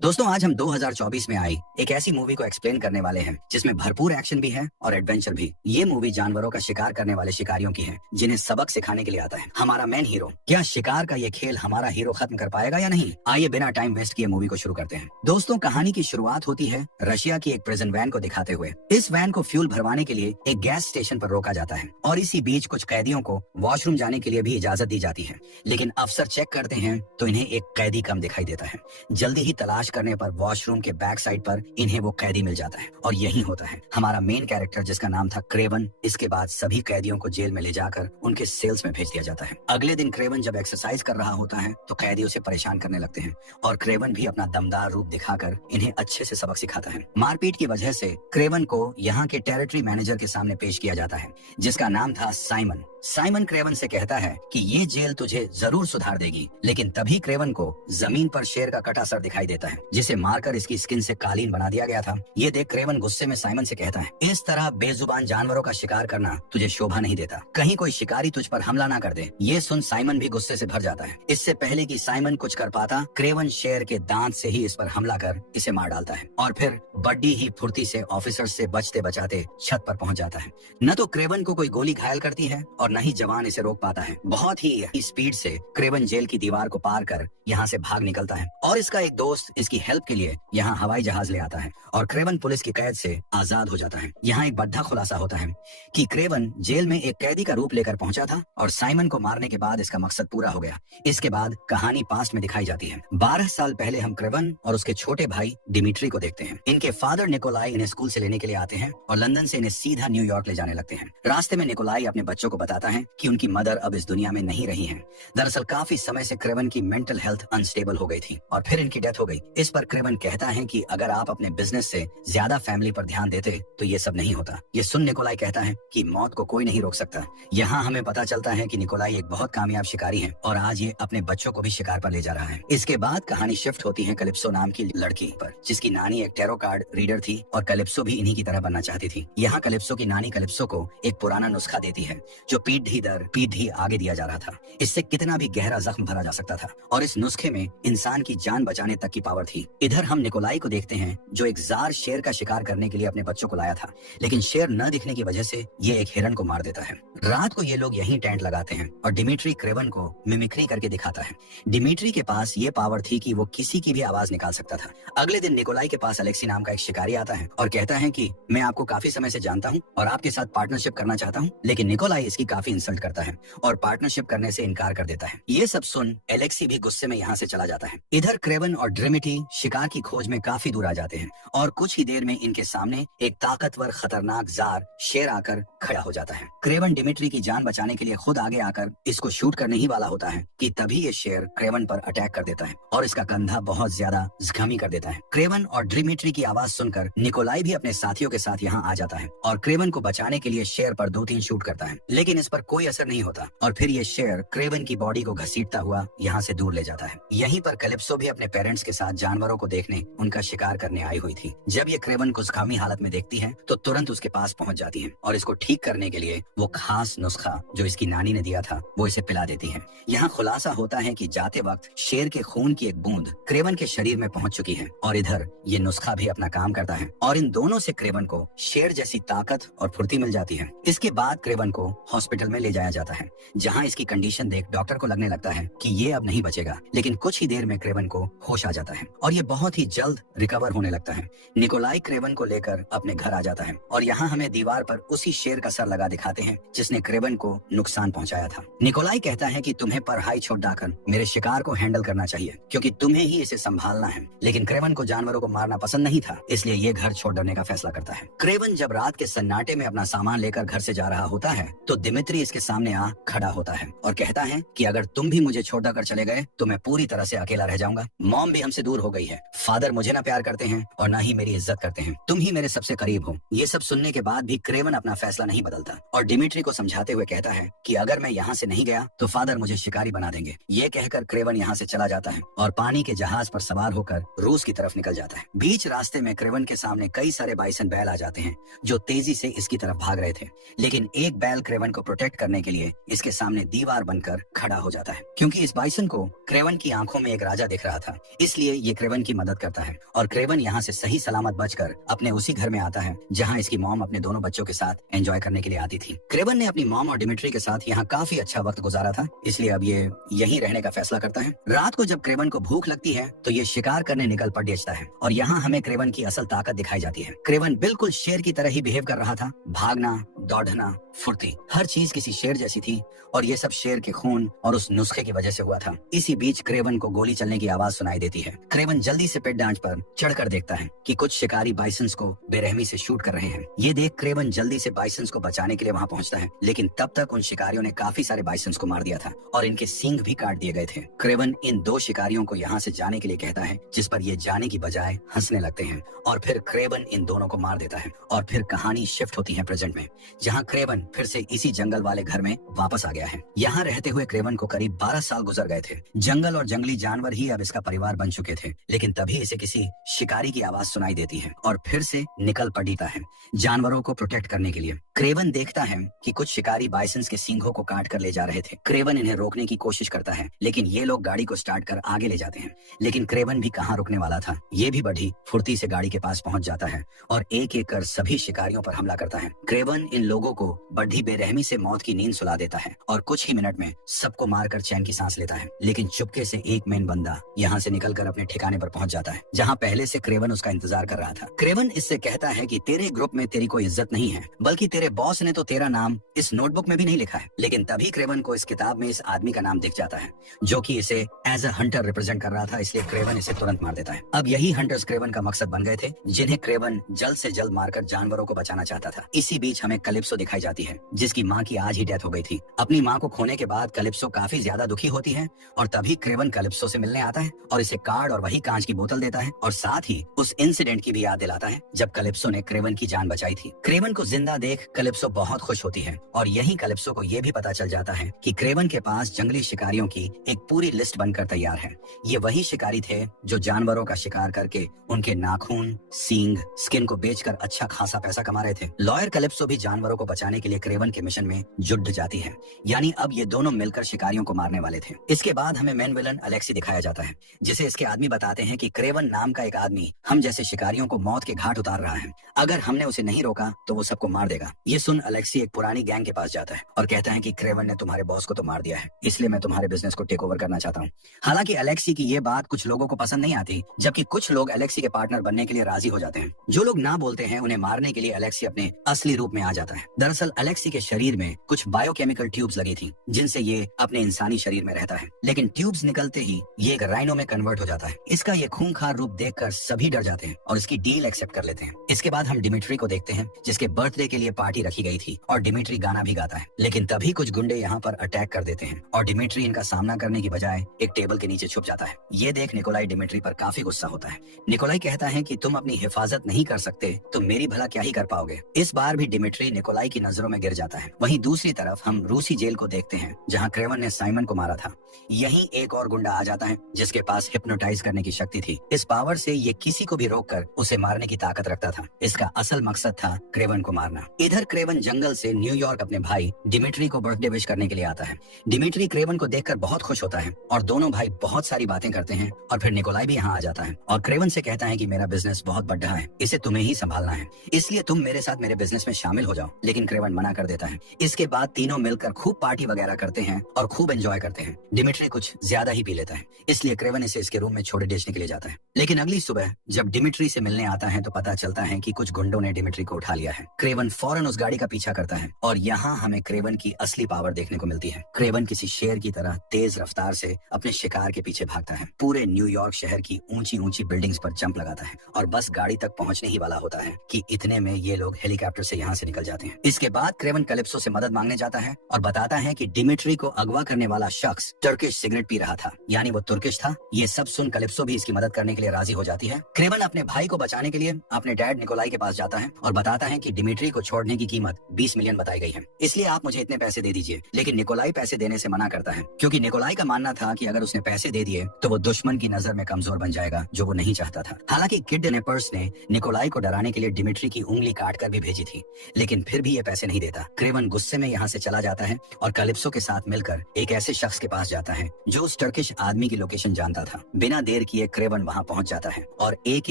दोस्तों आज हम 2024 में आई एक ऐसी मूवी को एक्सप्लेन करने वाले हैं जिसमें भरपूर एक्शन भी है और एडवेंचर भी। ये मूवी जानवरों का शिकार करने वाले शिकारियों की है जिन्हें सबक सिखाने के लिए आता है हमारा मेन हीरो। क्या शिकार का ये खेल हमारा हीरो खत्म कर पाएगा या नहीं? आइए बिना टाइम वेस्ट किए मूवी को शुरू करते हैं। दोस्तों कहानी की शुरुआत होती है रशिया की एक प्रिजन वैन को दिखाते हुए। इस वैन को फ्यूल भरवाने के लिए एक गैस स्टेशन पर रोका जाता है और इसी बीच कुछ कैदियों को वॉशरूम जाने के लिए भी इजाजत दी जाती है, लेकिन अफसर चेक करते हैं तो इन्हें एक कैदी कम दिखाई देता है। जल्दी ही तलाश करने पर वॉशरूम के बैक साइड पर इन्हें वो कैदी मिल जाता है और यही होता है हमारा मेन कैरेक्टर जिसका नाम था क्रेवन। इसके बाद सभी कैदियों को जेल में ले जाकर उनके सेल्स में भेज दिया जाता है। अगले दिन क्रेवन जब एक्सरसाइज कर रहा होता है तो कैदी उसे परेशान करने लगते हैं और क्रेवन भी अपना दमदार रूप दिखाकर इन्हें अच्छे से सबक सिखाता है। मारपीट की वजह से क्रेवन को यहाँ के टेरिटरी मैनेजर के सामने पेश किया जाता है जिसका नाम था साइमन। साइमन क्रेवन से कहता है कि ये जेल तुझे जरूर सुधार देगी, लेकिन तभी क्रेवन को जमीन पर शेर का कटा सर दिखाई देता है जिसे मारकर इसकी स्किन से कालीन बना दिया गया था। ये देख क्रेवन गुस्से में साइमन से कहता है, इस तरह बेजुबान जानवरों का शिकार करना तुझे शोभा नहीं देता, कहीं कोई शिकारी तुझ पर हमला ना कर दे। ये सुन साइमन भी गुस्से से भर जाता है। इससे पहले कि साइमन कुछ कर पाता, क्रेवन शेर के दांत से ही इस पर हमला कर इसे मार डालता है और फिर बड्डी ही फुर्ती से ऑफिसर से बचते बचाते छत पर पहुंच जाता है। न तो क्रेवन को कोई गोली घायल करती है और न ही जवान इसे रोक पाता है। बहुत ही स्पीड से क्रेवन जेल की दीवार को पार कर यहाँ से भाग निकलता है और इसका एक दोस्त इसकी हेल्प के लिए यहाँ हवाई जहाज ले आता है और क्रेवन पुलिस की कैद से आजाद हो जाता है। यहाँ एक बड़ा खुलासा होता है कि क्रेवन जेल में एक कैदी का रूप लेकर पहुंचा था और साइमन को मारने के बाद इसका मकसद पूरा हो गया। इसके बाद कहानी पास्ट में दिखाई जाती है। 12 साल पहले हम क्रेवन और उसके छोटे भाई डिमिट्री को देखते हैं। इनके फादर निकोलाई इन्हें स्कूल से लेने के लिए आते हैं और लंदन से इन्हें सीधा न्यूयॉर्क ले जाने लगते हैं। रास्ते में निकोलाई अपने बच्चों को बताता है कि उनकी मदर अब इस दुनिया में नहीं रही हैं। दरअसल काफी समय से क्रेवन की मेंटल हेल्थ अनस्टेबल हो गई थी और फिर इनकी डेथ हो गई। इस पर क्रेवन कहता है कि अगर आप अपने बिजनेस से ज्यादा फैमिली पर ध्यान देते तो ये सब नहीं होता। ये सुन निकोलाई कहता है कि मौत को कोई नहीं रोक सकता। यहाँ हमें पता चलता है कि निकोलाई एक बहुत कामयाब शिकारी है और आज ये अपने बच्चों को भी शिकार पर ले जा रहा है। इसके बाद कहानी शिफ्ट होती है कलिप्सो नाम की लड़की पर, जिसकी नानी एक टैरो कार्ड रीडर थी और कलिप्सो भी इन्हीं की तरह बनना चाहती थी। यहाँ कलिप्सो की नानी कलिप्सो को एक पुराना नुस्खा देती है जो पीढ़ी दर पीढ़ी आगे दिया जा रहा था। इससे कितना भी गहरा जख्म भरा जा सकता था और इस नुस्खे में इंसान की जान बचाने तक की पावर थी। इधर हम निकोलाई को देखते हैं जो एक जार शेर का शिकार करने के लिए अपने बच्चों को लाया था, लेकिन शेर न दिखने की वजह से ये एक हिरण को मार देता है। रात को ये लोग यहीं टेंट लगाते हैं और डिमिट्री क्रेवन को मिमिक्री करके दिखाता है। डिमिट्री के पास ये पावर थी कि वो किसी की भी आवाज निकाल सकता था। अगले दिन निकोलाई के पास अलेक्सी नाम का एक शिकारी आता है और कहता है कि मैं आपको काफी समय से जानता हूँ और आपके साथ पार्टनरशिप करना चाहता हूँ, लेकिन निकोलाई इसकी काफी इंसल्ट करता है और पार्टनरशिप करने से इनकार कर देता है। ये सब सुन एलेक्सी भी गुस्से में यहाँ से चला जाता है। इधर क्रेवन और ड्रिमिटी शिकार की खोज में काफी दूर आ जाते हैं और कुछ ही देर में इनके सामने एक ताकतवर खतरनाक जार शेर आकर खड़ा हो जाता है। क्रेवन डिमिट्री की जान बचाने के लिए खुद आगे आकर इसको शूट करने ही वाला होता है कि तभी ये शेर क्रेवन पर अटैक कर देता है और इसका कंधा बहुत ज्यादा जख्मी कर देता है। क्रेवन और डिमिट्री की आवाज सुनकर निकोलाई भी अपने साथियों के साथ यहाँ आ जाता है और क्रेवन को बचाने के लिए शेर पर 2-3 शूट करता है, लेकिन इस पर कोई असर नहीं होता और फिर ये शेर क्रेवन की बॉडी को घसीटता हुआ यहाँ से दूर ले जाता है। यहीं पर कैलिप्सो भी अपने पेरेंट्स के साथ जानवरों को देखने उनका शिकार करने आई हुई थी। जब ये क्रेवन को जख्मी हालत में देखती है तो तुरंत उसके पास पहुंच जाती है और इसको ठीक करने के लिए वो खास नुस्खा जो इसकी नानी ने दिया था वो इसे पिला देती है। यहाँ खुलासा होता है कि जाते वक्त शेर के खून की एक बूंद क्रेवन के शरीर में पहुंच चुकी है और इधर ये नुस्खा भी अपना काम करता है और इन दोनों से क्रेवन को शेर जैसी ताकत और फुर्ती मिल जाती है। इसके बाद क्रेवन को हॉस्पिटल में ले जाया जाता है जहाँ इसकी कंडीशन देख डॉक्टर को लगने लगता है कि ये अब नहीं बचेगा, लेकिन कुछ ही देर में क्रेवन को होश आ जाता है और ये बहुत ही जल्द रिकवर होने लगता है। निकोलाई क्रेवन को लेकर अपने घर आ जाता है और यहाँ हमें दीवार पर उसी शेर का सर लगा दिखाते हैं जिसने क्रेवन को नुकसान पहुंचाया था। निकोलाई कहता है कि तुम्हें पढ़ाई छोड़ डाकर मेरे शिकार को हैंडल करना चाहिए क्योंकि तुम्हें ही इसे संभालना है, लेकिन क्रेवन को जानवरों को मारना पसंद नहीं था, इसलिए ये घर छोड़ने का फैसला करता है। क्रेवन जब रात के सन्नाटे में अपना सामान लेकर घर से जा रहा होता है तो दिमित्री इसके सामने आ खड़ा होता है और कहता है कि अगर तुम भी मुझे छोड़कर चले गए तो मैं पूरी तरह से अकेला रह जाऊंगा। मॉम भी हमसे दूर हो गई है, फादर मुझे ना प्यार करते हैं और ना ही मेरी इज्जत करते हैं, तुम ही मेरे सबसे करीब हो। ये सब सुनने के बाद भी क्रेवन अपना फैसला नहीं बदलता और डिमिट्री को समझाते हुए कहता है कि अगर मैं यहाँ से नहीं गया तो फादर मुझे शिकारी बना देंगे। ये कहकर क्रेवन यहाँ से चला जाता है और पानी के जहाज पर सवार होकर रूस की तरफ निकल जाता है। बीच रास्ते में क्रेवन के सामने कई सारे बाइसन बैल आ जाते हैं जो तेजी से इसकी तरफ भाग रहे थे, लेकिन एक बैल क्रेवन को प्रोटेक्ट करने के लिए इसके सामने दीवार बनकर खड़ा हो जाता है। क्योंकि इस बाइसन को क्रेवन की आंखों में एक राजा दिख रहा था, इसलिए ये क्रेवन की मदद करता है और क्रेवन यहाँ से सही सलामत बचकर अपने उसी घर में आता है जहाँ इसकी मॉम अपने दोनों बच्चों के साथ एंजॉय करने के लिए आती थी। क्रेवन ने अपनी मॉम और डिमिट्री के साथ यहाँ काफी अच्छा वक्त गुजारा था, इसलिए अब ये यहीं रहने का फैसला करता है। रात को जब क्रेवन को भूख लगती है तो ये शिकार करने निकल पड़ता है और यहाँ हमें क्रेवन की असल ताकत दिखाई जाती है। क्रेवन बिल्कुल शेर की तरह ही बिहेव कर रहा था, भागना, दौड़ना, फुर्ती, हर चीज किसी शेर जैसी थी और ये सब शेर के खून और उस नुस्खे की वजह से हुआ था। इसी बीच क्रेवन को गोली चलने की आवाज सुनाई देती है। क्रेवन जल्दी से पेट डांच पर चढ़कर देखता है कि कुछ शिकारी बाइसन्स को बेरहमी से शूट कर रहे हैं। ये देख क्रेवन जल्दी से बाइसन्स को बचाने के लिए वहाँ पहुँचता है, लेकिन तब तक उन शिकारियों ने काफी सारे बाइसन्स को मार दिया था और इनके सींग भी काट दिए गए थे। क्रेवन इन दो शिकारियों को यहाँ से जाने के लिए कहता है, जिस पर ये जाने की बजाय हंसने लगते हैं और फिर क्रेवन इन दोनों को मार देता है और फिर कहानी शिफ्ट होती है प्रेजेंट में, जहाँ क्रेवन फिर से इसी जंगल वाले घर में वापस आ गया है। यहाँ रहते हुए क्रेवन को करीब 12 साल गुजर गए थे। जंगल और जंगली जानवर ही अब इसका परिवार बन चुके थे, लेकिन तभी इसे किसी शिकारी की आवाज सुनाई देती है और फिर से निकल पड़ता है जानवरों को प्रोटेक्ट करने के लिए। क्रेवन देखता है कि कुछ शिकारी बाइसन्स के सींगों को काट कर ले जा रहे थे। क्रेवन इन्हें रोकने की कोशिश करता है, लेकिन ये लोग गाड़ी को स्टार्ट कर आगे ले जाते हैं। लेकिन क्रेवन भी कहाँ रुकने वाला था, ये भी बड़ी फुर्ती से गाड़ी के पास पहुंच जाता है और एक एक कर सभी शिकारियों पर हमला करता है। क्रेवन इन लोगों को बड़ी बेरहमी से मौत की नींद सुला देता है और कुछ ही मिनट में सबको मारकर चैन की सांस लेता है। लेकिन चुपके से एक मेन बंदा यहाँ से निकलकर अपने ठिकाने पर पहुंच जाता है, जहाँ पहले से क्रेवन उसका इंतजार कर रहा था। क्रेवन इससे कहता है कि तेरे ग्रुप में तेरी कोई इज्जत नहीं है, बल्कि तेरे बॉस ने तो तेरा नाम इस नोटबुक में भी नहीं लिखा है। लेकिन तभी क्रेवन को इस किताब में इस आदमी का नाम दिख जाता है, जो कि इसे एज अ हंटर रिप्रेजेंट कर रहा था, इसलिए क्रेवन इसे तुरंत मार देता है। अब यही हंटर्स क्रेवन का मकसद बन गए थे, जिन्हें क्रेवन जल्द से जल्द मारकर जानवरों को बचाना चाहता था। इसी बीच हमें कैलिप्सो दिखाई जाती है, जिसकी माँ की आज ही डेथ हो गई थी। अपनी माँ को खोने के बाद कैलिप्सो काफी ज्यादा दुखी होती है और तभी क्रेवन कैलिप्सो से मिलने आता है और इसे कार्ड और वही कांच की बोतल देता है और साथ ही उस इंसिडेंट की भी याद दिलाता है जब कैलिप्सो ने क्रेवन की जान बचाई थी। क्रेवन को जिंदा देख कैलिप्सो बहुत खुश होती है और यही कैलिप्सो को यह भी पता चल जाता है कि क्रेवन के पास जंगली शिकारियों की एक पूरी लिस्ट बनकर तैयार है। ये वही शिकारी थे जो जानवरों का शिकार करके उनके नाखून, सींग, स्किन को बेचकर अच्छा खासा पैसा कमा रहे थे। लॉयर कैलिप्सो भी जानवरों को बचाने के लिए क्रेवन के मिशन में जुट जाती है, यानी अब ये दोनों मिलकर शिकारियों को मारने वाले थे। इसके बाद हमें मेन विलन अलेक्सी दिखाया जाता है, जिसे इसके आदमी बताते हैं कि क्रेवन नाम का एक आदमी हम जैसे शिकारियों को मौत के घाट उतार रहा है। अगर हमने उसे नहीं रोका तो वो सबको मार देगा। ये सुन अलेक्सी एक पुरानी गैंग के पास जाता है और कहता है कि क्रेवन ने तुम्हारे बॉस को तो मार दिया है, इसलिए मैं तुम्हारे बिजनेस को टेक ओवर करना चाहता हूँ। हालांकि अलेक्सी की ये बात कुछ लोगों को पसंद नहीं आती, जबकि कुछ लोग अलेक्सी के पार्टनर बनने के लिए राजी हो जाते हैं। जो लोग ना बोलते हैं उन्हें मारने के लिए अलेक्सी अपने असली रूप में आ जाता है। दरअसल अलेक्सी के शरीर में कुछ बायोकेमिकल ट्यूब्स लगी थी, जिनसे ये अपने इंसानी शरीर में रहता है, लेकिन ट्यूब्स निकलते ही ये एक राइनो में कन्वर्ट हो जाता है। इसका ये खूंखार रूप देखकर सभी डर जाते हैं और इसकी डील एक्सेप्ट कर लेते हैं। इसके बाद हम डिमिट्री को देखते हैं, जिसके बर्थडे के लिए पार्टी रखी गई थी और डिमिट्री गाना भी गाता है। लेकिन तभी कुछ गुंडे यहाँ पर अटैक कर देते हैं और डिमिट्री इनका सामना करने की बजाय एक टेबल के नीचे छुप जाता है। ये देख निकोलाई डिमिट्री पर काफी गुस्सा होता है। निकोलाई कहता है कि तुम अपनी हिफाजत नहीं कर सकते तो मेरी भला क्या ही कर पाओगे। इस बार भी डिमिट्री निकोलाई की नजरों में गिर जाता है। वहीं दूसरी तरफ हम रूसी जेल को देखते हैं, जहाँ क्रेवन ने साइमन को मारा था। यहीं एक और गुंडा आ जाता है, जिसके पास हिप्नोटाइज करने की शक्ति थी। इस पावर से ये किसी को भी रोककर उसे मारने की ताकत रखता था। इसका असल मकसद था क्रेवन को मारना। इधर क्रेवन जंगल से न्यूयॉर्क अपने भाई डिमिट्री को बर्थडे विश करने के लिए आता है। डिमिट्री क्रेवन को देखकर बहुत खुश होता है और दोनों भाई बहुत सारी बातें करते हैं और फिर निकोलाई भी यहाँ आ जाता है और क्रेवन से कहता है कि मेरा बिजनेस बहुत बड़ा है, इसे तुम्हें ही संभालना है, इसलिए तुम मेरे साथ मेरे बिजनेस में शामिल हो जाओ। लेकिन क्रेवन मना कर देता है। इसके बाद तीनों मिलकर खूब पार्टी वगैरह करते हैं और खूब एंजॉय करते हैं। डिमिट्री कुछ ज्यादा ही पी लेता है, इसलिए क्रेवन इसे इसके रूम में छोड़े बेचने के लिए जाता है। लेकिन अगली सुबह जब डिमिट्री से मिलने आता है तो पता चलता है कि कुछ गुंडों ने डिमिट्री को उठा लिया है। क्रेवन फौरन उस गाड़ी का पीछा करता है और यहाँ हमें क्रेवन की असली पावर देखने को मिलती है। क्रेवन किसी शेर की तरह तेज रफ्तार से अपने शिकार के पीछे भागता है। पूरे न्यूयॉर्क शहर की ऊंची ऊंची बिल्डिंग्स पर जंप लगाता है और बस गाड़ी तक पहुंचने ही वाला होता है कि इतने में ये लोग हेलीकॉप्टर से यहाँ से निकल जाते हैं। इसके बाद क्रेवन कैलिप्सो से मदद मांगने जाता है और बताता है कि डिमिट्री को अगवा करने वाला शख्स टर्किश सिगरेट पी रहा था, यानी वो तुर्किश था। ये सब सुन कैलिप्सो भी इसकी मदद करने के लिए राजी हो जाती है। क्रेवन अपने भाई को बचाने के लिए अपने डैड निकोलाई के पास जाता है और बताता है कि डिमिट्री को छोड़ने की कीमत 20 मिलियन बताई गई है, इसलिए आप मुझे इतने पैसे दे दीजिए। लेकिन निकोलाई पैसे देने से मना करता है, क्योंकि निकोलाई का मानना था कि अगर उसने पैसे दे दिए तो वो दुश्मन की नजर में कमजोर बन जाएगा, जो वो नहीं चाहता था। हालांकि किडनैपर्स ने निकोलाई को डराने के लिए डिमिट्री की उंगली काट कर भी भेजी थी, लेकिन फिर भी ये पैसे नहीं नहीं देता। क्रेवन गुस्से में यहाँ से चला जाता है और कैलिप्सो के साथ मिलकर एक ऐसे शख्स के पास जाता है जो उस टर्किश आदमी की लोकेशन जानता था। बिना देर किए क्रेवन वहाँ पहुँच जाता है और एक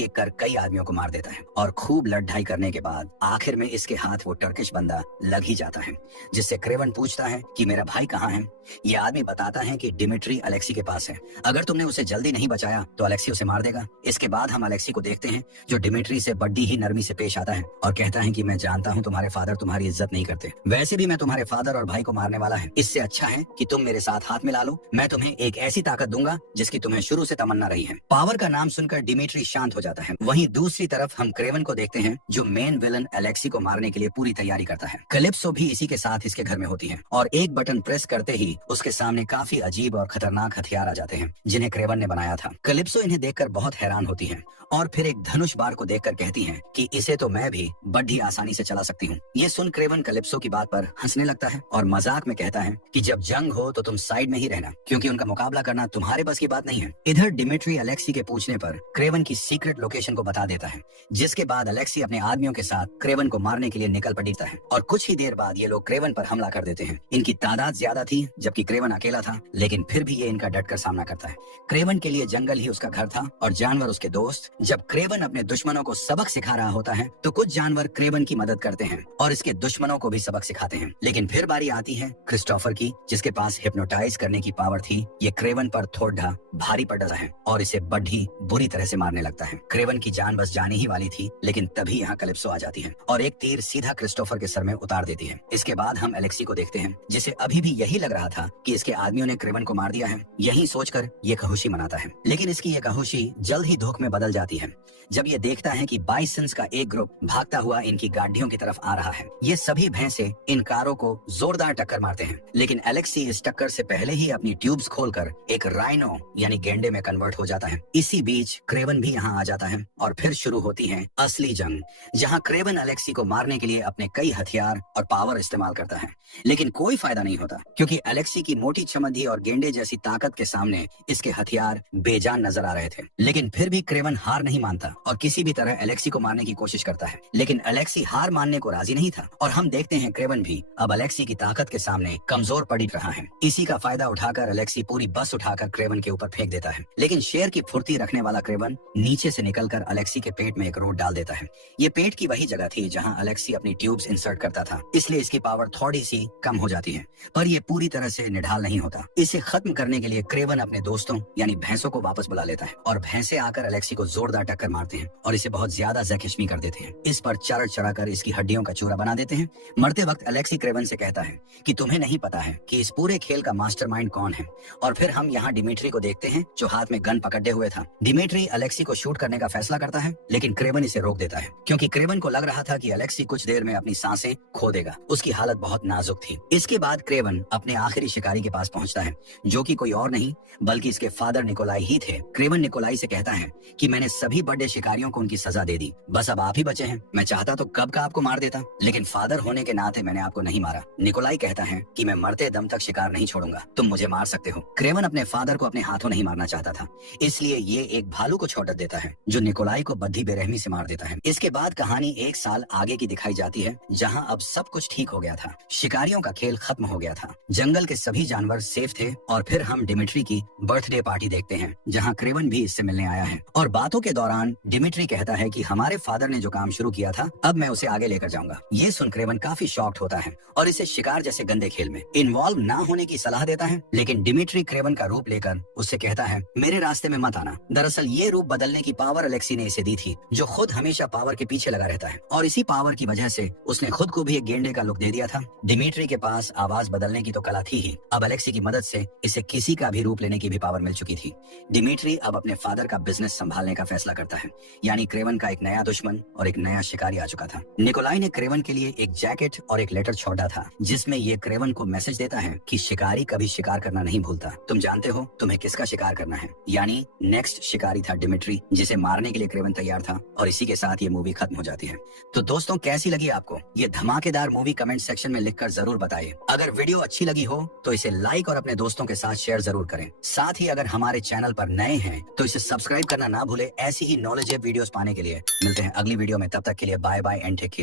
एक कर कई आदमियों को मार देता है और खूब लड़ाई करने के बाद आखिर में इसके हाथ वो टर्किश बंदा लग ही जाता है, जिससे क्रेवन पूछता है कि मेरा भाई कहाँ है। ये आदमी बताता है कि डिमिट्री अलेक्सी के पास है, अगर तुमने उसे जल्दी नहीं बचाया तो अलेक्सी उसे मार देगा। इसके बाद हम अलेक्सी को देखते हैं जो डिमिट्री से बड़ी ही नरमी से पेश आता है और कहता है कि मैं जानता हूँ तुम्हारे फादर तुम्हारी इज्जत नहीं करते, वैसे भी मैं तुम्हारे फादर और भाई को मारने वाला है। इससे अच्छा है कि तुम मेरे साथ हाथ मिला लो, मैं तुम्हें एक ऐसी ताकत दूंगा जिसकी तुम्हें शुरू से तमन्ना रही है। पावर का नाम सुनकर डिमिट्री शांत हो जाता है। वहीं दूसरी तरफ हम क्रेवन को देखते हैं जो मेन विलन अलेक्सी को मारने के लिए पूरी तैयारी करता है। कैलिप्सो भी इसी के साथ इसके घर में होती है और एक बटन प्रेस करते ही उसके सामने काफी अजीब और खतरनाक हथियार आ जाते हैं जिन्हें क्रेवन ने बनाया था। कैलिप्सो इन्हें देखकर बहुत हैरान होती है और फिर एक धनुष बार को देखकर कहती हैं कि इसे तो मैं भी बड़ी आसानी से चला सकती हूँ। ये सुन क्रेवन कैलिप्सो की बात पर हंसने लगता है और मजाक में कहता है कि जब जंग हो तो तुम साइड में ही रहना, क्योंकि उनका मुकाबला करना तुम्हारे बस की बात नहीं है। इधर डिमिट्री अलेक्सी के पूछने पर क्रेवन की सीक्रेट लोकेशन को बता देता है, जिसके बाद अलेक्सी अपने आदमियों के साथ क्रेवन को मारने के लिए निकल पड़ता है और कुछ ही देर बाद ये लोग क्रेवन पर हमला कर देते हैं। इनकी तादाद ज्यादा थी जबकि क्रेवन अकेला था, लेकिन फिर भी ये इनका डटकर सामना करता है। क्रेवन के लिए जंगल ही उसका घर था और जानवर उसके दोस्त। जब क्रेवन अपने दुश्मनों को सबक सिखा रहा होता है तो कुछ जानवर क्रेवन की मदद करते हैं और इसके दुश्मनों को भी सबक सिखाते हैं। लेकिन फिर बारी आती है क्रिस्टोफर की, जिसके पास हिप्नोटाइज करने की पावर थी। ये क्रेवन पर थोड़ा भारी पड़ जाता है और इसे बड़ी बुरी तरह से मारने लगता है। क्रेवन की जान बस जाने ही वाली थी, लेकिन तभी यहाँ कैलिप्सो आ जाती है और एक तीर सीधा क्रिस्टोफर के सर में उतार देती है। इसके बाद हम अलेक्सी को देखते हैं, जिसे अभी भी यही लग रहा था कि इसके आदमियों ने क्रेवन को मार दिया है। यही सोचकर ये खुशी मनाता है, लेकिन इसकी ये खुशी जल्द ही धोख में बदल जाती है जब ये देखता है कि बाइसंस का एक ग्रुप भागता हुआ इनकी गाड़ियों की तरफ आ रहा है। ये सभी भैंसे इन कारों को जोरदार टक्कर मारते हैं, लेकिन अलेक्सी इस टक्कर से पहले ही अपनी ट्यूब्स खोलकर एक राइनो यानी गेंडे में कन्वर्ट हो जाता है। इसी बीच क्रेवन भी यहाँ आ जाता है और फिर शुरू होती है असली जंग, जहाँ क्रेवन अलेक्सी को मारने के लिए अपने कई हथियार और पावर इस्तेमाल करता है, लेकिन कोई फायदा नहीं होता क्योंकि अलेक्सी की मोटी चमड़ी और गेंडे जैसी ताकत के सामने इसके हथियार बेजान नजर आ रहे थे। लेकिन फिर भी क्रेवन हार नहीं मानता और किसी भी तरह अलेक्सी को मारने की कोशिश करता है, लेकिन अलेक्सी हार मानने को राजी नहीं था और हम देखते हैं क्रेवन भी अब अलेक्सी की ताकत के सामने कमजोर पड़ी रहा है। इसी का फायदा उठाकर अलेक्सी पूरी बस उठाकर क्रेवन के ऊपर फेंक देता है, लेकिन शेर की फुर्ती रखने वाला क्रेवन नीचे से निकलकर अलेक्सी के पेट में एक रोड डाल देता है। ये पेट की वही जगह थी जहां अलेक्सी अपनी ट्यूब्स इंसर्ट करता था, इसलिए इसकी पावर थोड़ी सी कम हो जाती है, पर ये पूरी तरह से निढाल नहीं होता। इसे खत्म करने के लिए क्रेवन अपने दोस्तों यानी भैंसों को वापस बुला लेता है और भैंसे आकर अलेक्सी को जोरदार टक्कर मारते हैं और इसे बहुत ज्यादा जख्मी कर देते हैं। इस पर चढ़ चढ़ाकर इसकी हड्डियों का चूरा बना देते हैं। मरते वक्त अलेक्सी क्रेवन से कहता है कि तुम्हें नहीं पता है कि इस पूरे खेल का मास्टरमाइंड कौन है। और फिर हम यहाँ डिमिट्री को देखते हैं जो हाथ में गन पकड़े हुए था। डिमिट्री अलेक्सी को शूट करने का फैसला करता है, लेकिन क्रेवन इसे रोक देता है क्योंकि क्रेवन को लग रहा था कि अलेक्सी कुछ देर में अपनी सांसें खो देगा। उसकी हालत बहुत नाजुक थी। इसके बाद क्रेवन अपने आखिरी शिकारी के पास पहुंचता है, जो कि कोई और नहीं बल्कि इसके फादर निकोलाई ही थे। क्रेवन निकोलाई से कहता है कि मैंने सभी बड़े शिकारियों को उनकी सजा दे दी, बस अब आप ही बचे हैं। मैं चाहता तो कब का आपको मार देता, लेकिन फादर होने के नाते मैंने आपको नहीं मारा। निकोलाई कहता है कि मैं मरते दम तक शिकार नहीं छोड़ूंगा, तुम मुझे मार सकते हो। क्रेवन अपने फादर को अपने हाथों नहीं मारना चाहता था, इसलिए ये एक भालू को छोड़ देता है जो निकोलाई को बद्धी बेरहमी से मार देता है। इसके बाद कहानी एक साल आगे की दिखाई जाती है, जहां अब सब कुछ ठीक हो गया था। शिकारियों का खेल खत्म हो गया था, जंगल के सभी जानवर सेफ थे और फिर हम डिमिट्री की बर्थडे पार्टी देखते हैं, जहां क्रेवन भी इससे मिलने आया है। और बातों के दौरान डिमिट्री कहता है कि हमारे फादर ने जो काम शुरू किया था अब मैं उसे आगे लेकर जाऊंगा। ये सुन क्रेवन काफी शॉक्ड होता है और इसे शिकार जैसे गंदे खेल में इन्वॉल्व ना होने की सलाह देता है, लेकिन डिमिट्री क्रेवन का रूप लेकर उससे कहता है मेरे रास्ते में मत आना। दरअसल ये रूप बदलने की पावर अलेक्सी ने इसे दी थी, जो खुद हमेशा पावर के पीछे लगा रहता है और इसी पावर की वजह से उसने खुद को भी एक गेंडे का लुक दे दिया था। डिमिट्री के पास आवाज बदलने की तो कला थी ही, अब अलेक्सी की मदद से इसे किसी का भी रूप लेने की भी पावर मिल चुकी थी। डिमिट्री अब अपने फादर का बिजनेस संभालने का फैसला करता है, यानी क्रेवन का एक नया दुश्मन और एक नया शिकारी आ चुका था। निकोलाई ने क्रेवन के लिए एक जैकेट और एक लेटर छोड़ा था, जिसमें ये क्रेवन को मैसेज देता है कि शिकारी कभी शिकार करना नहीं भूलता। तुम जानते हो तुम्हें किसका शिकार करना है, यानी नेक्स्ट शिकारी था डिमिट्री, जिसे मारने के लिए क्रेवन तैयार था। और इसी के साथ ये मूवी खत्म हो जाती है। तो दोस्तों कैसी लगी आपको ये धमाकेदार मूवी, कमेंट सेक्शन में लिखकर जरूर बताइए। अगर वीडियो अच्छी लगी हो तो इसे लाइक और अपने दोस्तों के साथ शेयर जरूर करें। साथ ही अगर हमारे चैनल पर नए हैं तो इसे सब्सक्राइब करना ना भूले। ऐसी ही नॉलेजेबल वीडियोस पाने के लिए मिलते हैं अगली वीडियो में, तब तक के लिए bye bye and take care.